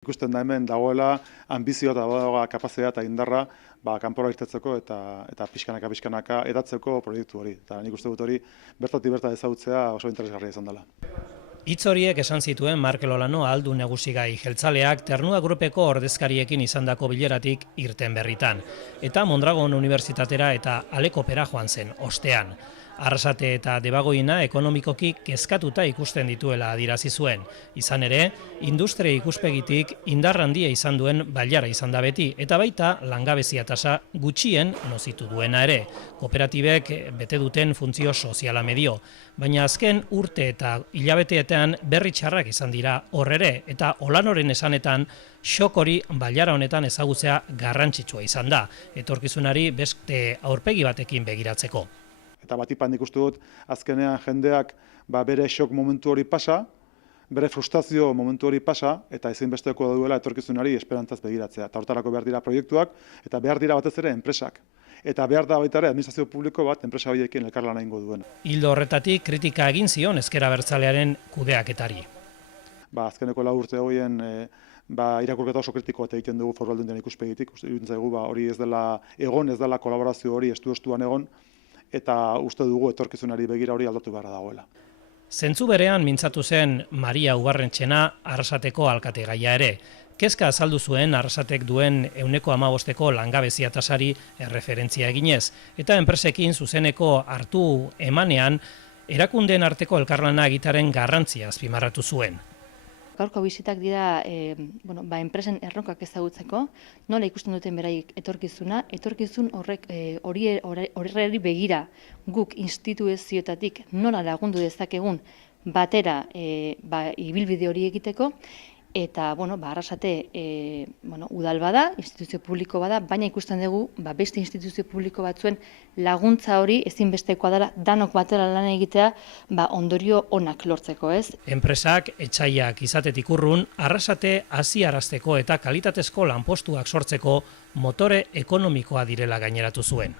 Ikusten da hemen dagoela ambizioa eta dagoela kapazitatea eta indarra kanpora irtetzeko eta pixkanaka edatzeko proiektu hori. Eta nik uste dut hori bertatik berta ezagutzea oso interesgarria izan dela. Hitz horiek esan zituen Markel Olano ahaldun nagusigai jeltzaleak Ternua Grupeko ordezkariekin izandako bileratik irten berritan. Eta Mondragon Unibertsitatera eta Alekopera joan zen ostean. Arrasate eta Debagoina ekonomikoki kezkatuta ikusten dituela adierazi zuen. Izan ere, industria ikuspegitik indar handia izan duen bailara izan da beti, eta baita langabezia tasa gutxien nozitu duena ere. Kooperatibek bete duten funtzio soziala medio, baina azken urte eta hilabeteetan berri txarrak izan dira horrere, eta Olanoren esanetan xok hori bailara honetan ezagutzea garrantzitsua izan da, etorkizunari beste aurpegi batekin begiratzeko. Eta batipan nik uste dut, azkenean jendeak bere xok momentu hori pasa, bere frustrazio momentu hori pasa, eta ezinbesteko duela etorkizunari esperantzaz begiratzea. Eta hortarako behar dira proiektuak, eta behar dira batez ere enpresak. Eta behar da baita ere administrazio publiko bat enpresa horiekin elkarlana egingo duena. Ildo horretatik kritika egin zion Ezker Abertzalearen kudeaketari. Azkeneko 4 urte horien irakurketa oso kritiko bat egiten dugu Foru Aldundiaren ikuspegitik. Iruditzen zaigu hori ez dela kolaborazio hori estu-estuan egon, eta uste dugu etorkizunari begira hori aldatu beharra dagoela. Zentzu berean mintzatu zen Maria Ubarrentxena Arrasateko alkategaia ere. Kezka azaldu zuen Arrasatek duen 15% langabezia tasari erreferentzia eginez, eta enpresekin zuzeneko hartu emanean erakundeen arteko elkarlana egitaren garrantzia azpimarratu zuen. Gaurko bizitak dira enpresen erronkak ezagutzeko, nola ikusten duten beraik etorkizun horreri begira guk instituzioetatik nola lagundu dezakegun batera ibilbide hori egiteko, eta Arrasate udal bada, instituzio publiko bada, baina ikusten dugu beste instituzio publiko batzuen laguntza hori ezinbestekoa dela danok batera lan egitea ondorio onak lortzeko, ez? Enpresak etsaiak izatetik urrun, Arrasate haziarazteko eta kalitatezko lanpostuak sortzeko motore ekonomikoa direla gaineratu zuen.